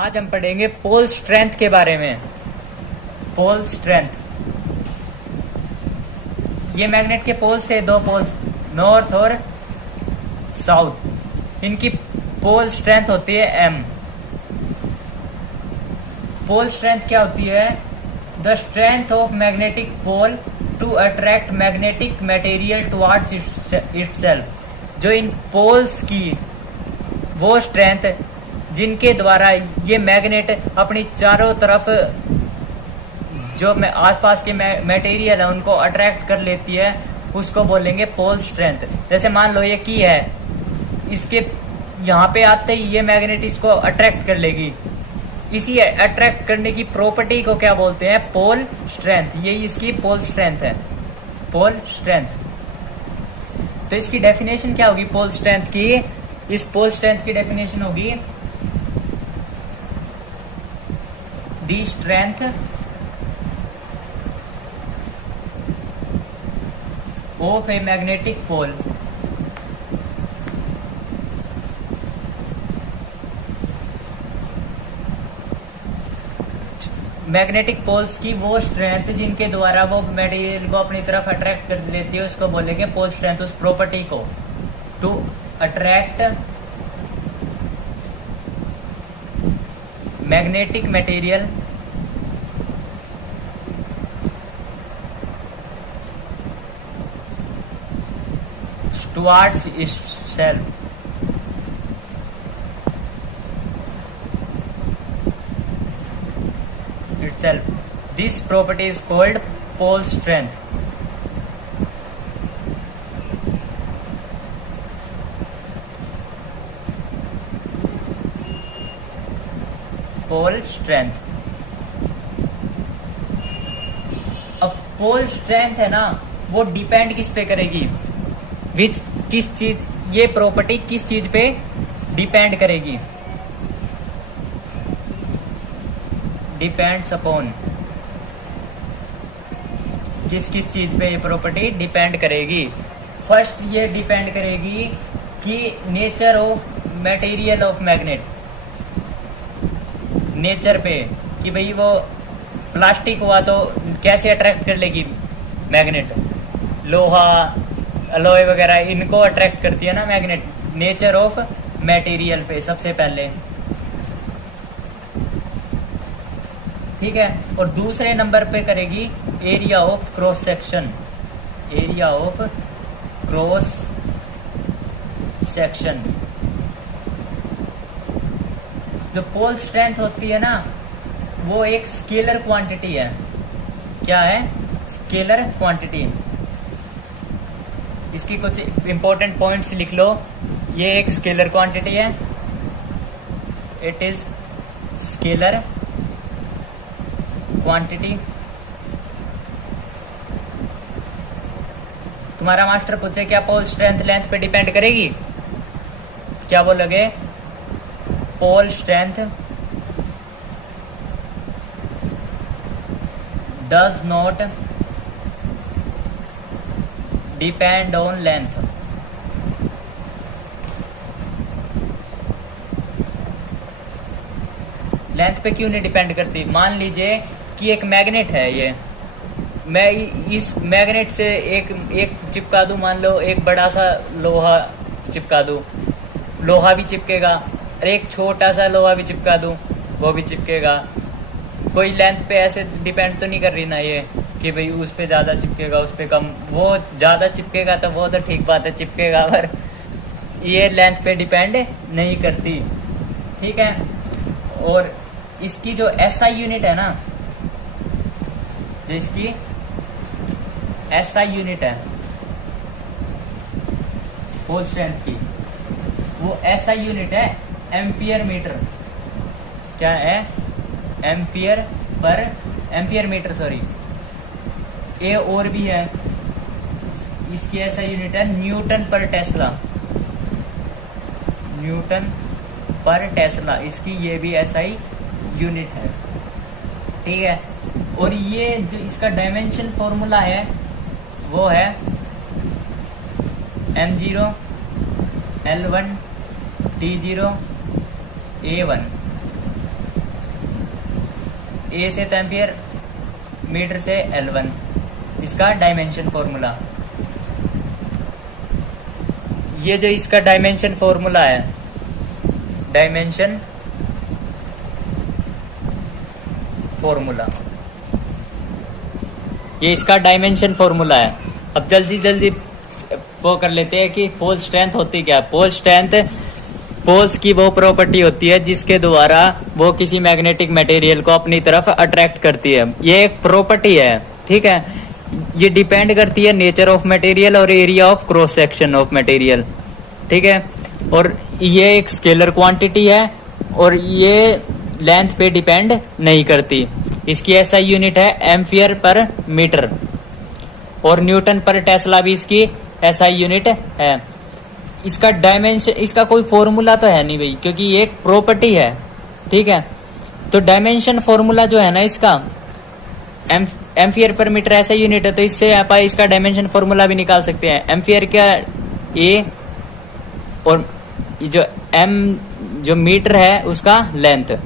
आज हम पढ़ेंगे पोल स्ट्रेंथ के बारे में। पोल स्ट्रेंथ, ये मैग्नेट के पोल्स थे, दो पोल्स, नॉर्थ और साउथ। इनकी पोल स्ट्रेंथ होती है m। पोल स्ट्रेंथ क्या होती है? The strength of magnetic pole to attract magnetic material towards itself. जो इन पोल्स की वो स्ट्रेंथ जिनके द्वारा ये मैग्नेट अपनी चारों तरफ जो आसपास के मटेरियल है उनको अट्रैक्ट कर लेती है, उसको बोलेंगे पोल स्ट्रेंथ। जैसे मान लो ये की है, इसके यहाँ पे आते ही ये मैग्नेट इसको अट्रैक्ट कर लेगी। इसी अट्रैक्ट करने की प्रॉपर्टी को क्या बोलते हैं? Pole strength. यही इसकी पोल स्ट्रेंथ है, पोल स्ट्रेंथ। तो इसकी डेफिनेशन क्या होगी पोल स्ट्रेंथ की? इस पोल स्ट्रेंथ की डेफिनेशन होगी the strength of a magnetic pole magnetic poles की वो स्ट्रेंथ जिनके द्वारा वो मटेरियल को अपनी तरफ अट्रैक्ट कर लेती है, उसको बोलेंगे पोल स्ट्रेंथ। उस प्रॉपर्टी को to attract magnetic material towards itself। This property is called pole strength। Pole strength. अब पोल स्ट्रेंथ है ना, वो डिपेंड किस पे करेगी? विच किस चीज, ये प्रॉपर्टी किस चीज पे डिपेंड करेगी? डिपेंड्स अपॉन, किस किस चीज पे ये प्रॉपर्टी डिपेंड करेगी? फर्स्ट ये डिपेंड करेगी कि nature of material of magnet, nature पे, कि भाई वो प्लास्टिक हुआ तो कैसे अट्रैक्ट कर लेगी मैग्नेट? लोहा, अलॉय वगैरह इनको अट्रैक्ट करती है ना मैग्नेट। नेचर ऑफ मटेरियल पे सबसे पहले, ठीक है। और दूसरे नंबर पे करेगी area of cross section, area of cross section. जो पोल स्ट्रेंथ होती है ना, वो एक स्केलर क्वांटिटी है। क्या है? Scalar quantity. इसकी कुछ इंपॉर्टेंट पॉइंट्स लिख लो। ये एक स्केलर क्वांटिटी है, इट इज स्केलर क्वांटिटी। तुम्हारा मास्टर पूछे क्या पोल स्ट्रेंथ लेंथ पे डिपेंड करेगी? क्या बोलोगे? Pole strength does not depend on length. Length पे क्यों नहीं डिपेंड करती? मान लीजिए कि एक मैग्नेट है, ये मैं इस मैग्नेट से एक चिपका दूं, मान लो एक बड़ा सा लोहा चिपका दूं, लोहा भी चिपकेगा, और एक छोटा सा लोहा भी चिपका दूं, वो भी चिपकेगा। कोई लेंथ पे ऐसे डिपेंड तो नहीं कर रही ना ये कि भाई उस पे ज्यादा चिपकेगा, उस पे कम। वो ज्यादा चिपकेगा तो वो तो ठीक बात है, चिपकेगा, पर ये लेंथ पे डिपेंड नहीं करती, ठीक है। और इसकी जो SI यूनिट है ना, जो इसकी SI यूनिट है पोल स्ट्रेंथ की, वो SI यूनिट है एम्पियर मीटर। क्या है? Ampere per ampere metre, sorry. ए और भी है, इसकी SI यूनिट है न्यूटन पर टेस्ला, न्यूटन पर टेस्ला, इसकी ये भी SI यूनिट है, ठीक है। और ये जो इसका डायमेंशन फॉर्मूला है वो है M0 L1 T0 A1। ए से तो एम्पियर, मीटर से L1, इसका डायमेंशन फॉर्मूला। ये जो इसका डायमेंशन फॉर्मूला है, डायमेंशन फॉर्मूला, ये इसका डायमेंशन फॉर्मूला है। अब जल्दी जल्दी वो कर लेते हैं कि पोल स्ट्रेंथ होती क्या है। पोल स्ट्रेंथ पोल्स की वो प्रॉपर्टी होती है जिसके द्वारा वो किसी मैग्नेटिक मटेरियल को अपनी तरफ अट्रैक्ट करती है। ये एक प्रॉपर्टी है, ठीक है। ये डिपेंड करती है नेचर ऑफ मटेरियल और area of cross section of material, ठीक है। और ये एक स्केलर क्वांटिटी है और ये लेंथ पे डिपेंड नहीं करती। इसकी एसआई यूनिट है एम्पियर पर मीटर और न्यूटन पर टेस्ला भी इसकी एसआई यूनिट है। इसका डायमेंशन, इसका कोई फॉर्मूला तो है नहीं भाई, क्योंकि ये एक प्रॉपर्टी है, ठीक है। तो डायमेंशन फॉर्मूला जो है ना इसका, एम्पियर पर मीटर ऐसा यूनिट है, तो इससे आप इसका डायमेंशन फॉर्मूला भी निकाल सकते हैं। एम्पियर का ए और जो एम जो मीटर है उसका लेंथ।